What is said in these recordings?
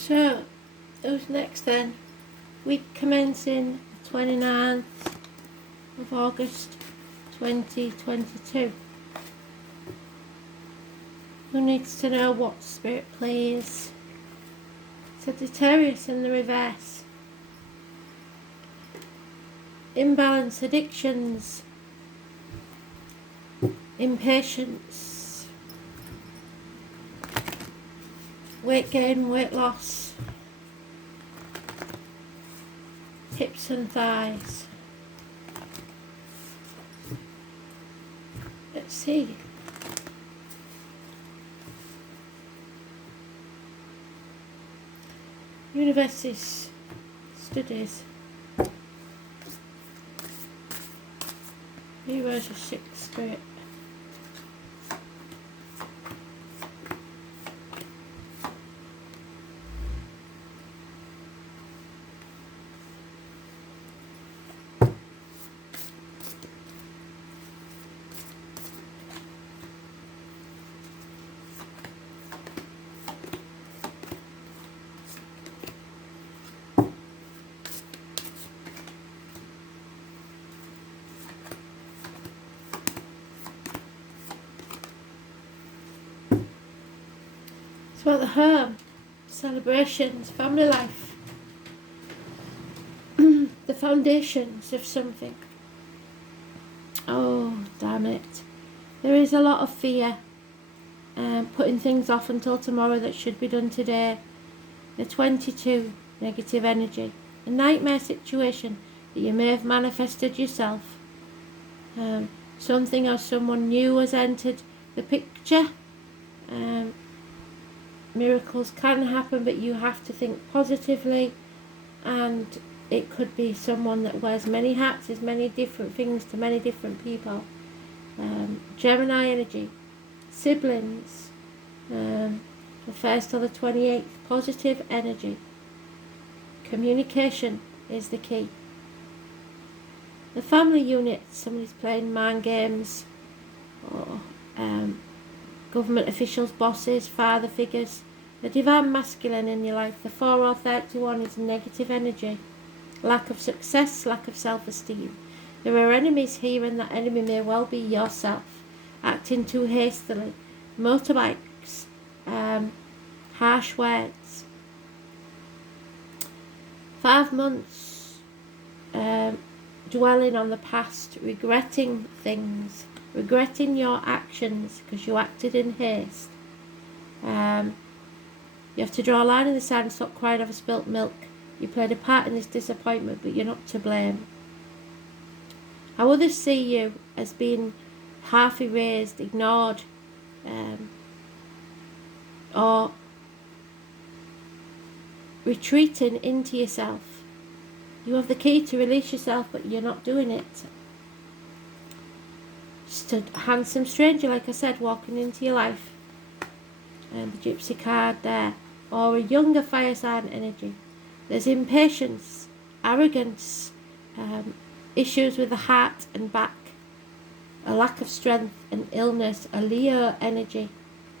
So, who's next then? Week commencing 29th of August 2022. Who needs to know what spirit plays? Sagittarius in the reverse. Imbalance, addictions, impatience, weight gain, weight loss, hips and thighs. Let's see. Universities, studies. Heroes of Sixth Spirit. It's about the home, celebrations, family life, the foundations of something. Oh, damn it. There is a lot of fear, putting things off until tomorrow that should be done today. The 22, negative energy. A nightmare situation that you may have manifested yourself. Something or someone new has entered the picture. Miracles can happen, but you have to think positively, and it could be someone that wears many hats, is many different things to many different people. Gemini energy, siblings, the 1st or the 28th, positive energy. Communication is the key. The family unit, somebody's playing mind games, or government officials, bosses, father figures. The divine masculine in your life, the 4 or 31, is negative energy. Lack of success, lack of self-esteem. There are enemies here, and that enemy may well be yourself. Acting too hastily. Motorbikes. Harsh words. 5 months dwelling on the past, regretting things, regretting your actions because you acted in haste. You have to draw a line in the sand and stop crying over spilt milk. You played a part in this disappointment, but you're not to blame. How others see you as being half erased, ignored, or retreating into yourself. You have the key to release yourself, but you're not doing it. Just a handsome stranger, like I said, walking into your life. And the Gypsy card there. Or a younger fire sign energy. There's impatience, arrogance, issues with the heart and back, a lack of strength and illness, a Leo energy.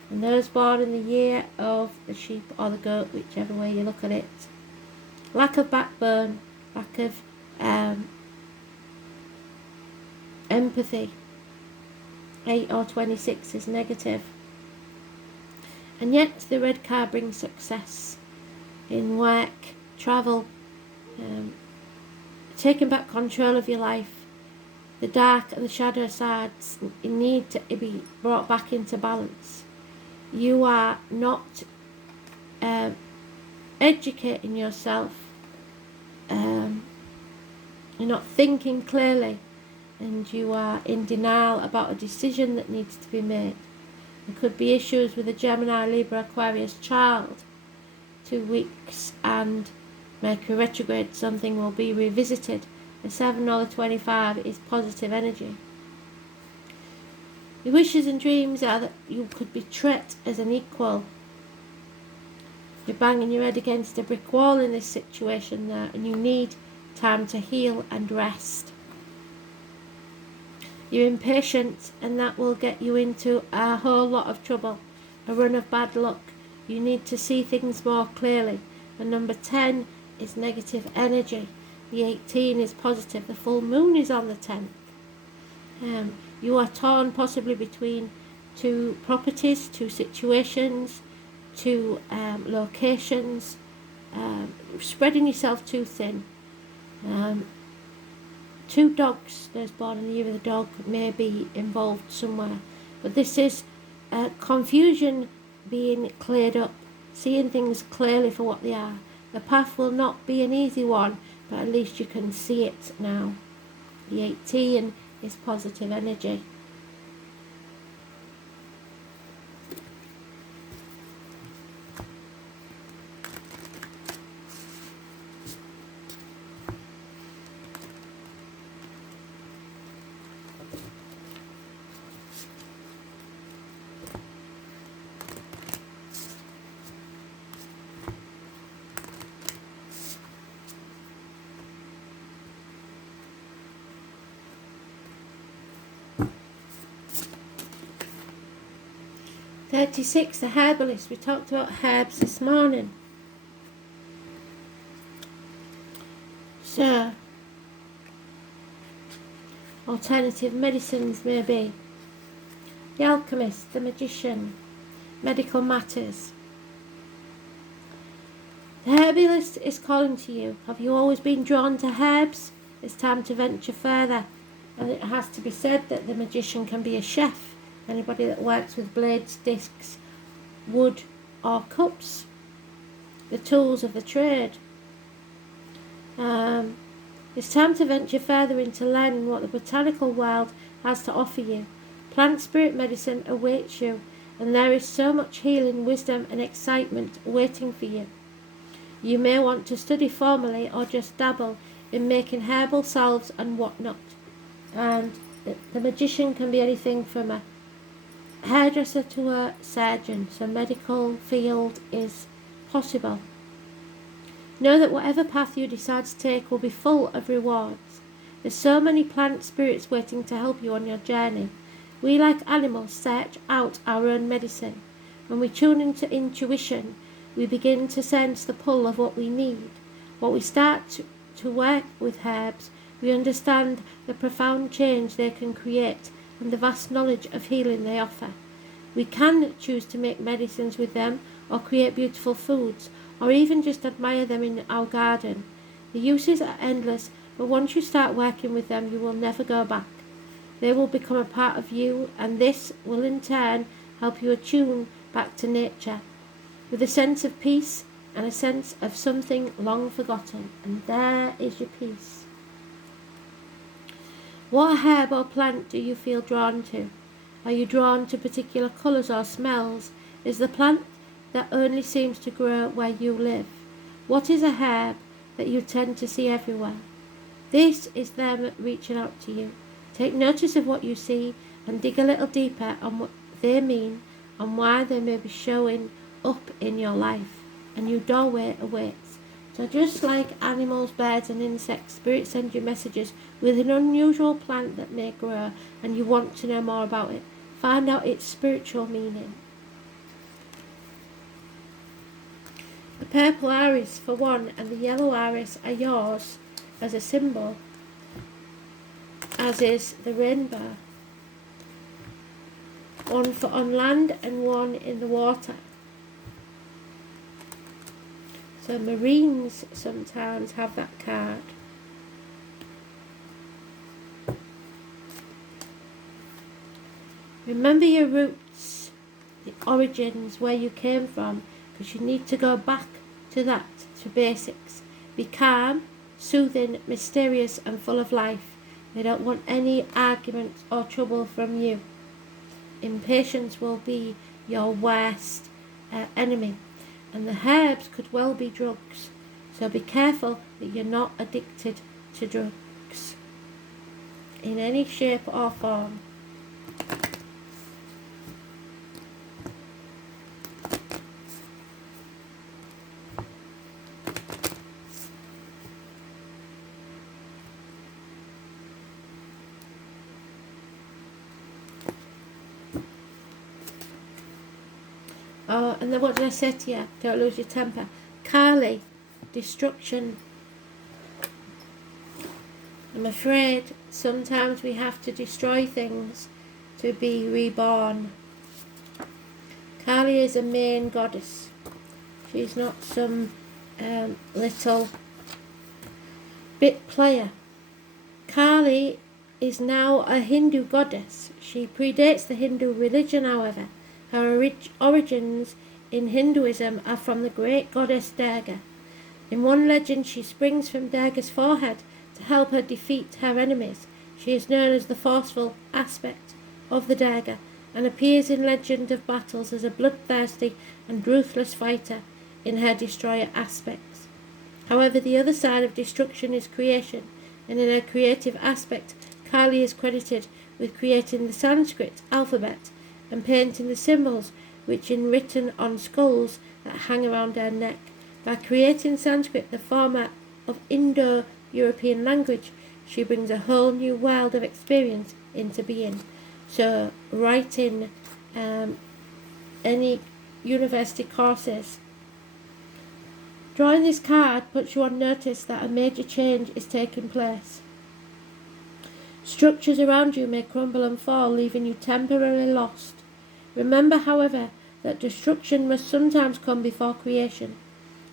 And those born in the year of the sheep or the goat, whichever way you look at it. Lack of backbone, lack of empathy. 8 or 26 is negative. And yet the red card brings success in work, travel, taking back control of your life. The dark and the shadow sides need to be brought back into balance. You are not educating yourself. You're not thinking clearly, and you are in denial about a decision that needs to be made. There could be issues with a Gemini, Libra, Aquarius child. 2 weeks and Mercury retrograde, something will be revisited. The 7 or the 25 is positive energy. Your wishes and dreams are that you could be treated as an equal. You're banging your head against a brick wall in this situation there, and you need time to heal and rest. You're impatient, and that will get you into a whole lot of trouble, a run of bad luck. You need to see things more clearly. And number 10 is negative energy. The 18 is positive. The full moon is on the 10th. You are torn possibly between two properties, two situations, two locations, spreading yourself too thin. Two dogs, there's born in the year of the dog, may be involved somewhere. But this is confusion being cleared up, seeing things clearly for what they are. The path will not be an easy one, but at least you can see it now. The 18 is positive energy. The herbalist. We talked about herbs this morning. So, alternative medicines maybe. The alchemist, the magician, medical matters. The herbalist is calling to you. Have you always been drawn to herbs? It's time to venture further. And it has to be said that the magician can be a chef. Anybody that works with blades, discs, wood or cups. The tools of the trade. It's time to venture further into learning what the botanical world has to offer you. Plant spirit medicine awaits you, and there is so much healing, wisdom and excitement waiting for you. You may want to study formally or just dabble in making herbal salves and whatnot. And the magician can be anything from a hairdresser to a surgeon, so medical field is possible. Know that whatever path you decide to take will be full of rewards. There's so many plant spirits waiting to help you on your journey. We, like animals, search out our own medicine. When we tune into intuition, we begin to sense the pull of what we need. When we start to work with herbs, we understand the profound change they can create and the vast knowledge of healing they offer. We can choose to make medicines with them, or create beautiful foods, or even just admire them in our garden. The uses are endless, but once you start working with them, you will never go back. They will become a part of you, and this will in turn help you attune back to nature, with a sense of peace and a sense of something long forgotten. And there is your peace. What herb or plant do you feel drawn to? Are you drawn to particular colours or smells? Is the plant that only seems to grow where you live? What is a herb that you tend to see everywhere? This is them reaching out to you. Take notice of what you see and dig a little deeper on what they mean and why they may be showing up in your life. And your doorway awaits. So just like animals, birds and insects, spirits send you messages with an unusual plant that may grow and you want to know more about it. Find out its spiritual meaning. The purple iris for one and the yellow iris are yours as a symbol, as is the rainbow. One for on land and one in the water. So Marines sometimes have that card. Remember your roots, the origins, where you came from, because you need to go back to that, to basics. Be calm, soothing, mysterious and full of life. They don't want any arguments or trouble from you. Impatience will be your worst enemy. And the herbs could well be drugs. So be careful that you're not addicted to drugs in any shape or form. Oh, and then what did I say to you? Don't lose your temper. Kali, destruction. I'm afraid sometimes we have to destroy things to be reborn. Kali is a main goddess. She's not some little bit player. Kali is now a Hindu goddess. She predates the Hindu religion, however. Her origins in Hinduism are from the great goddess Durga. In one legend, she springs from Durga's forehead to help her defeat her enemies. She is known as the forceful aspect of the Durga and appears in legend of battles as a bloodthirsty and ruthless fighter in her destroyer aspects. However, the other side of destruction is creation, and in her creative aspect, Kali is credited with creating the Sanskrit alphabet and painting the symbols which are written on skulls that hang around her neck. By creating Sanskrit, the former of Indo-European language, she brings a whole new world of experience into being. So, writing any university courses. Drawing this card puts you on notice that a major change is taking place. Structures around you may crumble and fall, leaving you temporarily lost. Remember, however, that destruction must sometimes come before creation.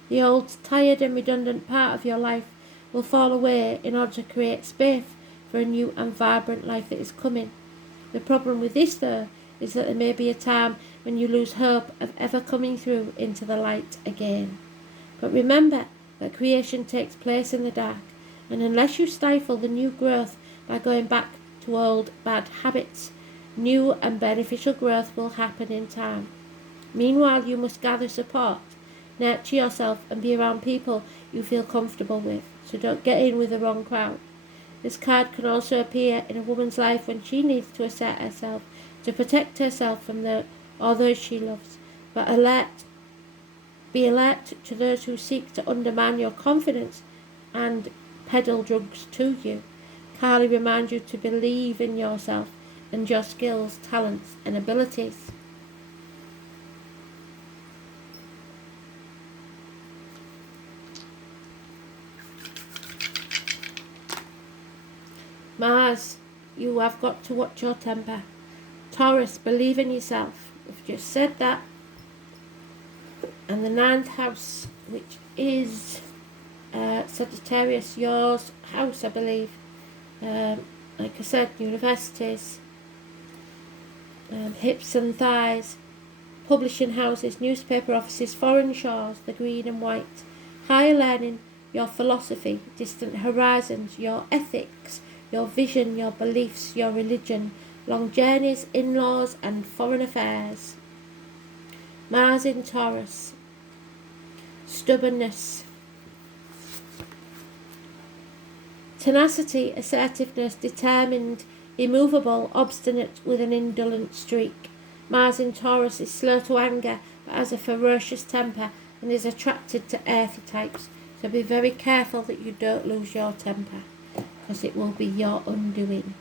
The old, tired and redundant part of your life will fall away in order to create space for a new and vibrant life that is coming. The problem with this, though, is that there may be a time when you lose hope of ever coming through into the light again. But remember that creation takes place in the dark, and unless you stifle the new growth by going back to old bad habits, new and beneficial growth will happen in time. Meanwhile, you must gather support, nurture yourself, and be around people you feel comfortable with, so don't get in with the wrong crowd. This card can also appear in a woman's life when she needs to assert herself, to protect herself from those she loves, but be alert to those who seek to undermine your confidence and peddle drugs to you. Kali reminds you to believe in yourself and your skills, talents and abilities. Mars, you have got to watch your temper. Taurus, believe in yourself. We've just said that. And the 9th house, which is Sagittarius, your house, I believe. Like I said, universities, hips and thighs, publishing houses, newspaper offices, foreign shores, the green and white, higher learning, your philosophy, distant horizons, your ethics, your vision, your beliefs, your religion, long journeys, in-laws and foreign affairs. Mars in Taurus, stubbornness, tenacity, assertiveness, determined, immovable, obstinate with an indolent streak. Mars in Taurus is slow to anger but has a ferocious temper and is attracted to earthy types. So be very careful that you don't lose your temper, because it will be your undoing.